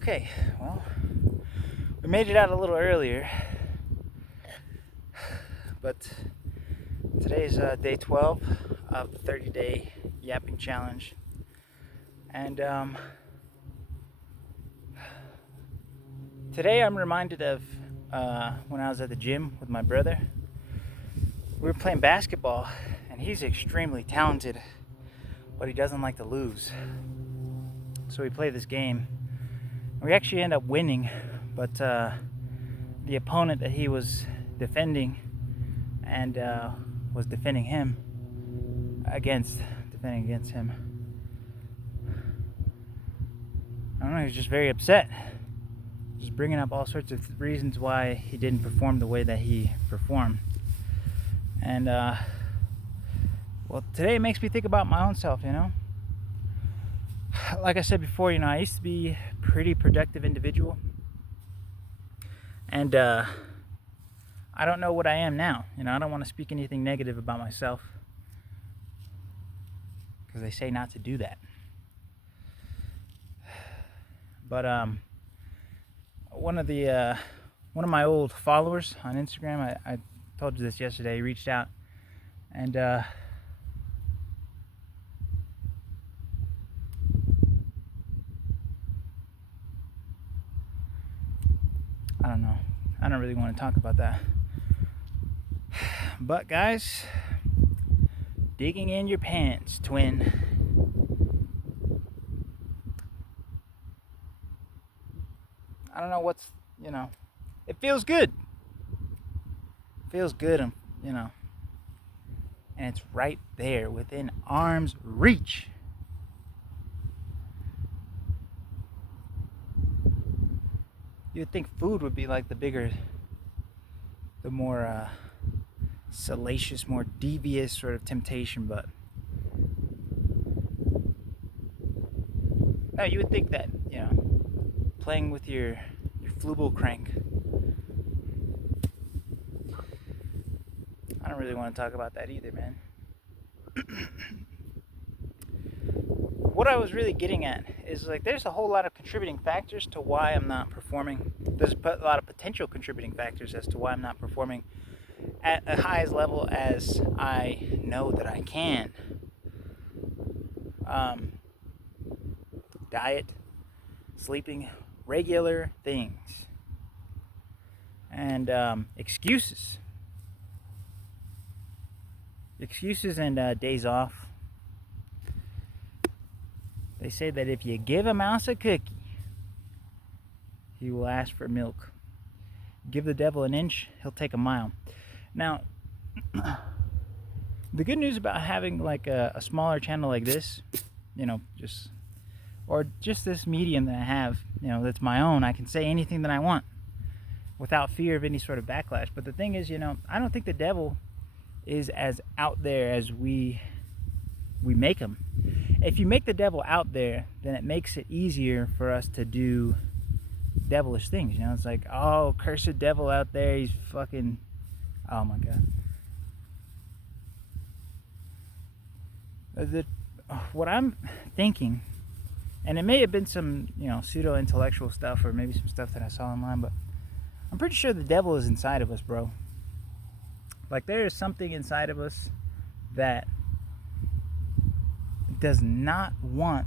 Okay, well, we made it out a little earlier, but today's day 12 of the 30-day yapping challenge. And today I'm reminded of when I was at the gym with my brother. We were playing basketball, and he's extremely talented, but he doesn't like to lose. So we play this game. We actually end up winning, but the opponent that he was defending and was defending against him. I don't know, he was just very upset. Just bringing up all sorts of reasons why he didn't perform the way that he performed. And, well, today it makes me think about my own self, Like I said before, I used to be a pretty productive individual. And I don't know what I am now. I don't want to speak anything negative about myself, because they say not to do that. But one of my old followers on Instagram, I told you this yesterday, he reached out, and I don't know. I don't really want to talk about that. But guys, digging in your pants, twin. I don't know what's, it feels good. It feels good, and it's right there within arm's reach. You'd think food would be like the more salacious, more devious sort of temptation, but no, you would think that, playing with your flubel crank. I don't really want to talk about that either, man. What I was really getting at is, like, there's a whole lot of contributing factors to why I'm not performing. There's a lot of potential contributing factors as to why I'm not performing at the highest level as I know that I can. Diet, sleeping, regular things, and excuses and days off. They say that if you give a mouse a cookie, he will ask for milk. Give the devil an inch, he'll take a mile. Now, the good news about having like a smaller channel like this, just this medium that I have, that's my own, I can say anything that I want without fear of any sort of backlash. But the thing is, I don't think the devil is as out there as we make him. If you make the devil out there, then it makes it easier for us to do devilish things. It's like, oh, cursed devil out there, he's fucking, oh my god. What I'm thinking, and it may have been some, pseudo-intellectual stuff, or maybe some stuff that I saw online, but I'm pretty sure the devil is inside of us, bro. Like, there is something inside of us that does not want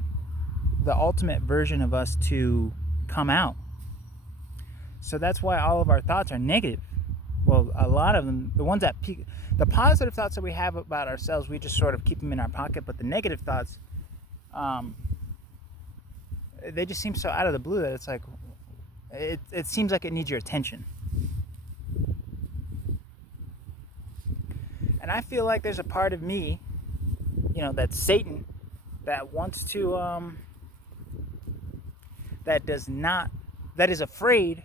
the ultimate version of us to come out. So that's why all of our thoughts are negative. Well, a lot of them, the ones that peak, the positive thoughts that we have about ourselves, we just sort of keep them in our pocket. But the negative thoughts, they just seem so out of the blue that it's like, it seems like it needs your attention. And I feel like there's a part of me, that's Satan, that wants to, that is afraid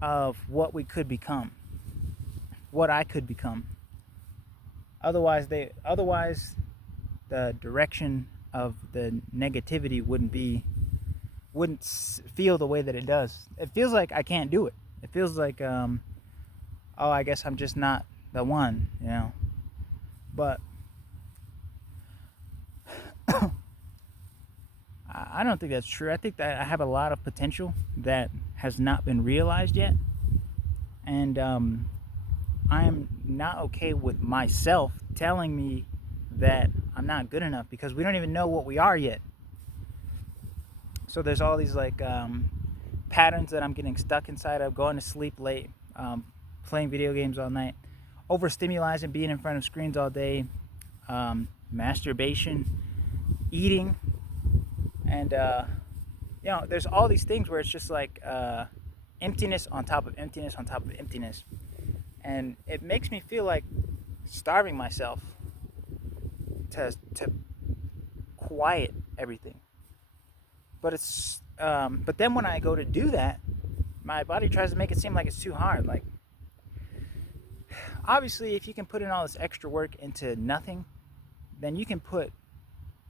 of what we could become, what I could become. Otherwise, the direction of the negativity wouldn't feel the way that it does. It feels like I can't do it. It feels like, oh, I guess I'm just not the one, But I don't think that's true. I think that I have a lot of potential that has not been realized yet, and I am not okay with myself telling me that I'm not good enough because we don't even know what we are yet. So there's all these like patterns that I'm getting stuck inside of: going to sleep late, playing video games all night, overstimulating, being in front of screens all day, masturbation, eating, and there's all these things where it's just like emptiness on top of emptiness on top of emptiness, and it makes me feel like starving myself to quiet everything. But then when I go to do that, my body tries to make it seem like it's too hard. Like, obviously, if you can put in all this extra work into nothing, then you can put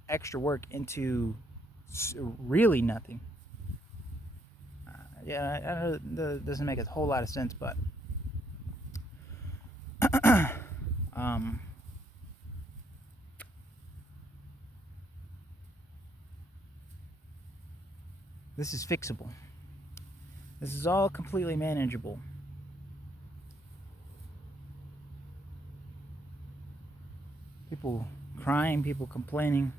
extra work into really nothing. I know that doesn't make a whole lot of sense, but um, this is fixable. This is all completely manageable. People crying, people complaining.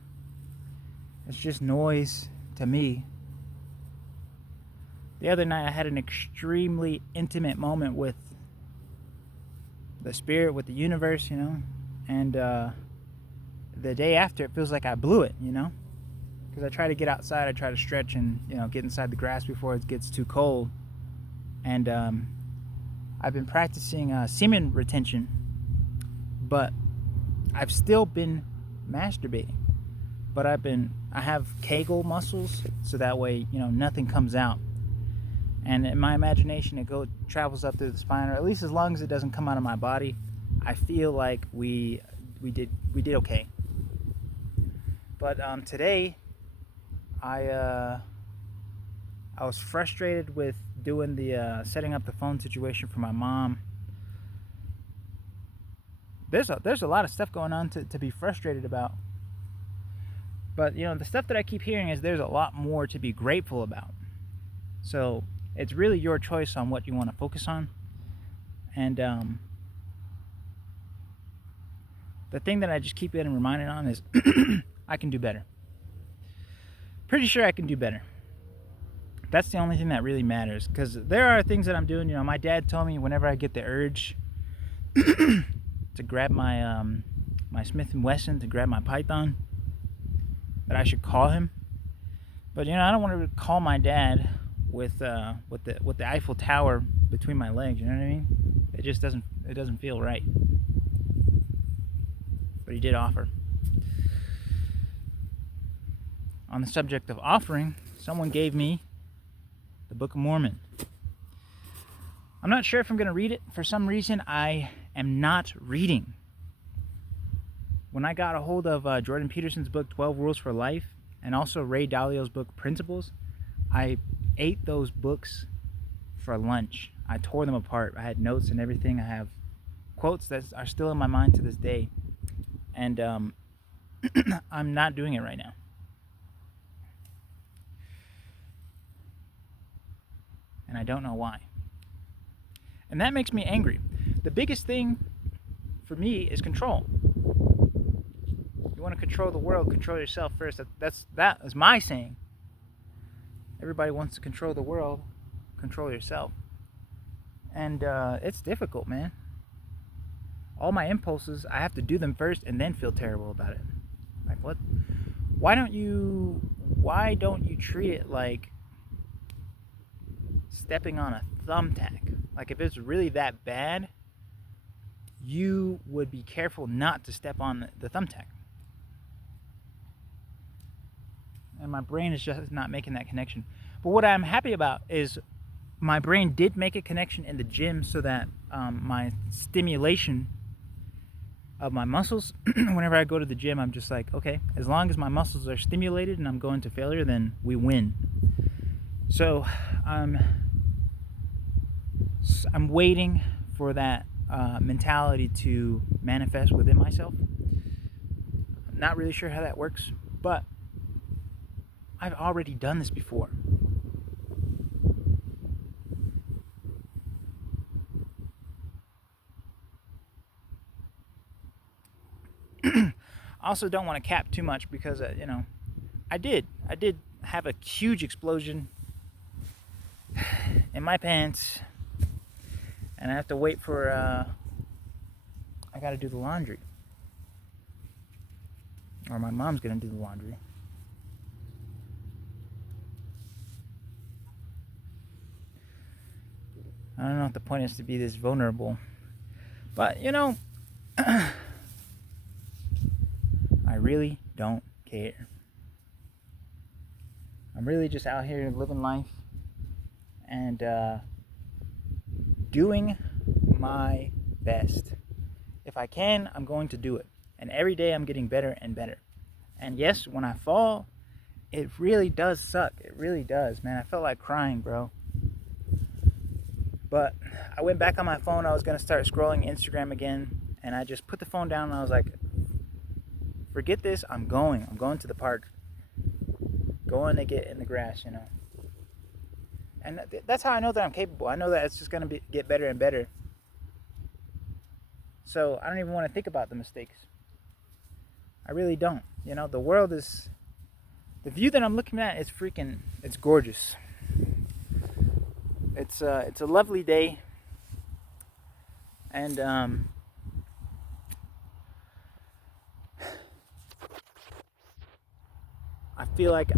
It's just noise to me. The other night I had an extremely intimate moment with the spirit, with the universe, and the day after it feels like I blew it, because I try to get outside, I try to stretch and get inside the grass before it gets too cold, and I've been practicing semen retention, but I've still been masturbating, but I have Kegel muscles, so that way nothing comes out, and in my imagination it travels up through the spine, or at least as long as it doesn't come out of my body. I feel like we did okay. But today I was frustrated with doing the setting up the phone situation for my mom. There's a lot of stuff going on to be frustrated about. But the stuff that I keep hearing is there's a lot more to be grateful about. So it's really your choice on what you want to focus on. And the thing that I just keep getting reminded on is I can do better. Pretty sure I can do better. That's the only thing that really matters, because there are things that I'm doing. My dad told me whenever I get the urge to grab my my Smith & Wesson, to grab my Python, that I should call him. But I don't want to call my dad with the Eiffel Tower between my legs. You know what I mean? It just doesn't feel right. But he did offer. On the subject of offering, someone gave me the Book of Mormon. I'm not sure if I'm going to read it. For some reason, I am not reading. When I got a hold of Jordan Peterson's book, 12 Rules for Life, and also Ray Dalio's book, Principles, I ate those books for lunch. I tore them apart. I had notes and everything. I have quotes that are still in my mind to this day. And I'm not doing it right now. And I don't know why. And that makes me angry. The biggest thing for me is control. You want to control the world, control yourself first. That is my saying. Everybody wants to control the world, control yourself. And it's difficult, man. All my impulses, I have to do them first and then feel terrible about it. Like, what? Why don't you treat it like stepping on a thumbtack? Like, if it's really that bad, you would be careful not to step on the thumbtack. And my brain is just not making that connection. But what I'm happy about is my brain did make a connection in the gym, so that my stimulation of my muscles, whenever I go to the gym, I'm just like, okay, as long as my muscles are stimulated and I'm going to failure, then we win. So I'm waiting for that mentality to manifest within myself. I'm not really sure how that works, but I've already done this before. I also don't want to cap too much because I did have a huge explosion in my pants, and I have to wait for I got to do the laundry, or my mom's gonna do the laundry. I don't know if the point is to be this vulnerable, but I really don't care. I'm really just out here living life and doing my best. If I can, I'm going to do it. And every day I'm getting better and better. And yes, when I fall, it really does suck. It really does, man. I felt like crying, bro. But I went back on my phone. I was going to start scrolling Instagram again. And I just put the phone down and I was like, forget this. I'm going. I'm going to the park. Going to get in the grass. And that's how I know that I'm capable. I know that it's just going to get better and better. So I don't even want to think about the mistakes. I really don't. The world is, the view that I'm looking at is freaking, it's gorgeous. It's a lovely day, and I feel like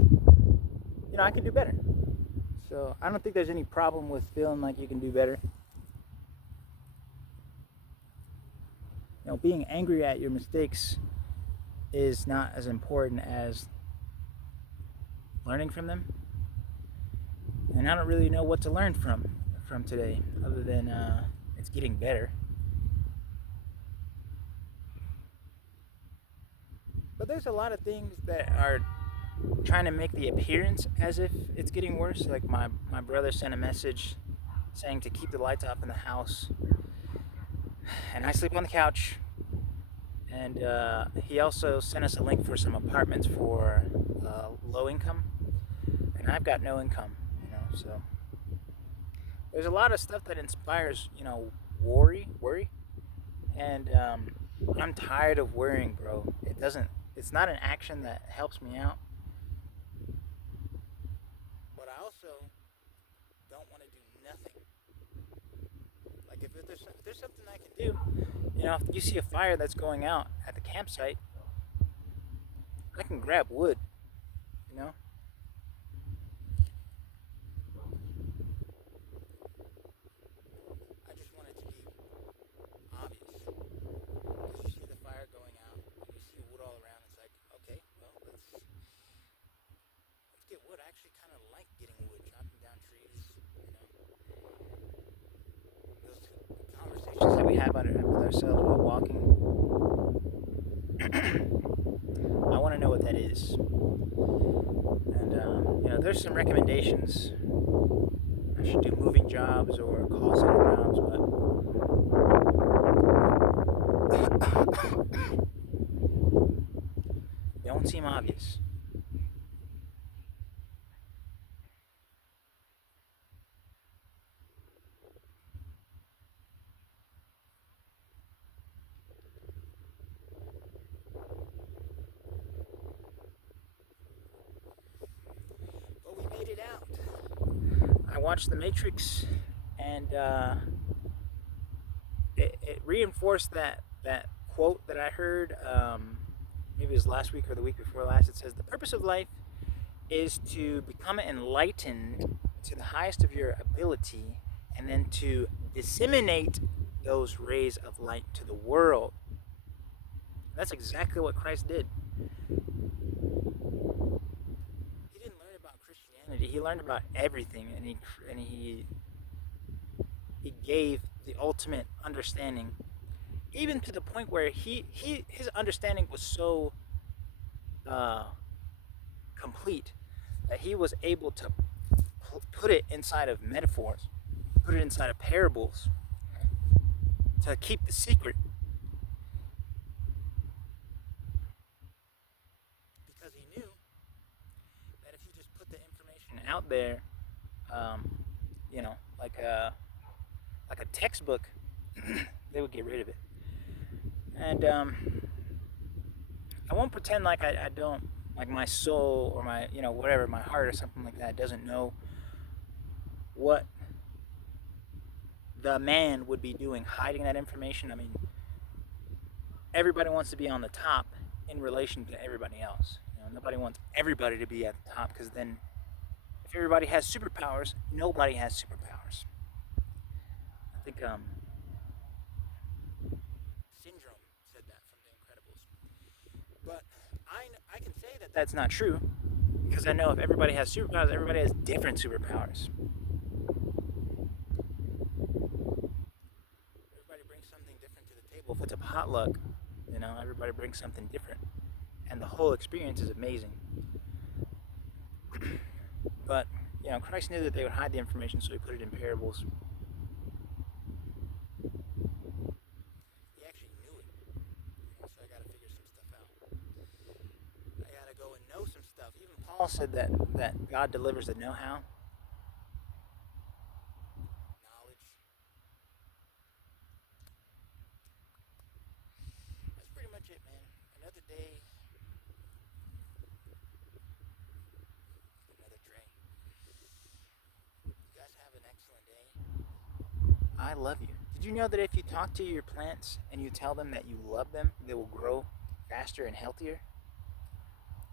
I can do better. So I don't think there's any problem with feeling like you can do better. Being angry at your mistakes is not as important as learning from them. And I don't really know what to learn from today, other than it's getting better. But there's a lot of things that are trying to make the appearance as if it's getting worse. Like my brother sent a message saying to keep the lights off in the house, and I sleep on the couch. And he also sent us a link for some apartments for low income, and I've got no income. So there's a lot of stuff that inspires, worry, and I'm tired of worrying, bro. It's not an action that helps me out, but I also don't want to do nothing. Like if there's something I can do, if you see a fire that's going out at the campsite, I can grab wood, you know. I just want it to be obvious because you see the fire going out and you see wood all around. It's like, okay, well, let's get wood. I actually kind of like getting wood, chopping down trees. Those conversations that we have with ourselves while walking. I want to know what that is. And there's some recommendations. I should do moving jobs or call center jobs, but they don't seem obvious. But we made it out. I watched The Matrix, and it reinforced that quote that I heard. Maybe it was last week or the week before last. It says the purpose of life is to become enlightened to the highest of your ability, and then to disseminate those rays of light to the world. That's exactly what Christ did. He didn't learn about Christianity. He learned about everything, and he gave the ultimate understanding, even to the point where his understanding was so complete that he was able to put it inside of metaphors, put it inside of parables, to keep the secret, because he knew that if you out there, like a textbook, they would get rid of it. And I won't pretend like I don't, like my soul or my, whatever, my heart or something like that doesn't know what the man would be doing, hiding that information. I mean, everybody wants to be on the top in relation to everybody else. Nobody wants everybody to be at the top, because then if everybody has superpowers, nobody has superpowers. I think Syndrome said that from The Incredibles. But I can say that that's not true, because I know if everybody has superpowers, everybody has different superpowers. Everybody brings something different to the table. If it's a potluck, everybody brings something different, and the whole experience is amazing. But Christ knew that they would hide the information, so he put it in parables. He actually knew it, so I got to figure some stuff out. I got to go and know some stuff. Even Paul said that God delivers the know-how. Knowledge. That's pretty much it, man. Another day. Another drain. You guys have an excellent day. I love you. Did you know that if you talk to your plants and you tell them that you love them, they will grow faster and healthier?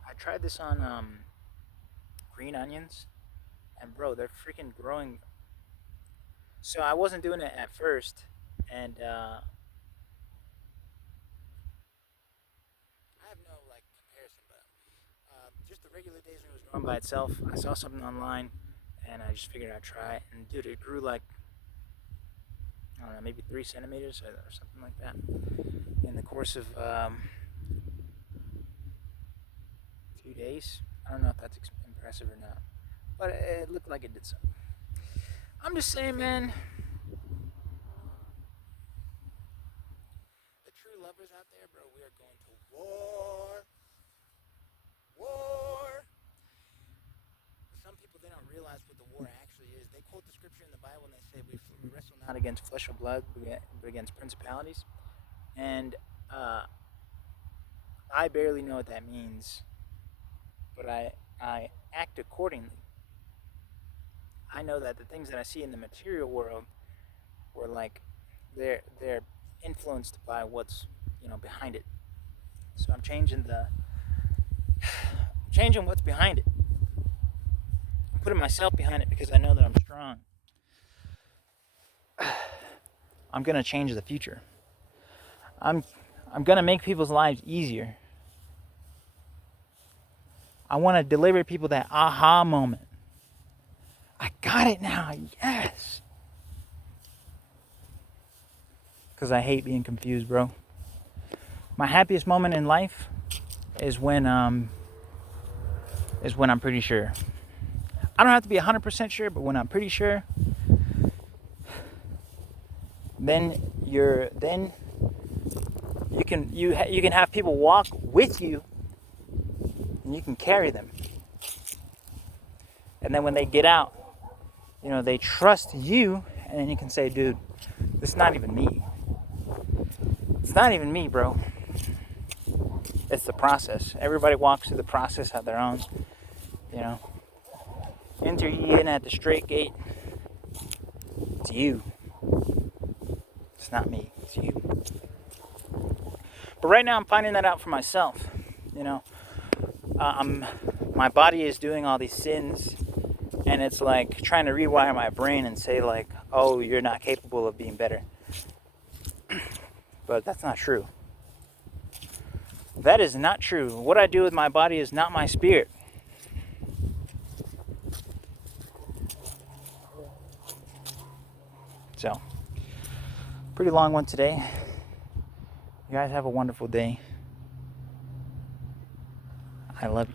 I tried this on green onions, and bro, they're freaking growing. So I wasn't doing it at first, and I have no comparison, but just the regular days when it was growing by itself, I saw something online, and I just figured I'd try it, and dude, it grew like, I don't know, maybe 3 centimeters or something like that in the course of 2 days. I don't know if that's impressive or not, but it looked like it did something. I'm just saying, man, the true lovers out there, bro, we are going to war. Some people, they don't realize what the war actually is. They quote the scripture in the Bible and they say we wrestle not against flesh or blood, but against principalities. And I barely know what that means, but I act accordingly. I know that the things that I see in the material world were they're influenced by what's behind it. So I'm changing what's behind it. I'm putting myself behind it because I know that I'm strong. I'm gonna change the future. I'm gonna make people's lives easier. I want to deliver people that aha moment. I got it now, yes. Because I hate being confused, bro. My happiest moment in life is when I'm pretty sure. I don't have to be 100% sure, but when I'm pretty sure, then you can have people walk with you, and you can carry them. And then when they get out, they trust you, and then you can say, dude, this is not even me. It's not even me, bro. It's the process. Everybody walks through the process of their own, Enter ye in at the straight gate. It's you. It's not me. It's you. But right now I'm finding that out for myself. My body is doing all these sins, and it's like trying to rewire my brain and say oh, you're not capable of being better. But that's not true. That is not true. What I do with my body is not my spirit. So, pretty long one today. You guys have a wonderful day. I love you.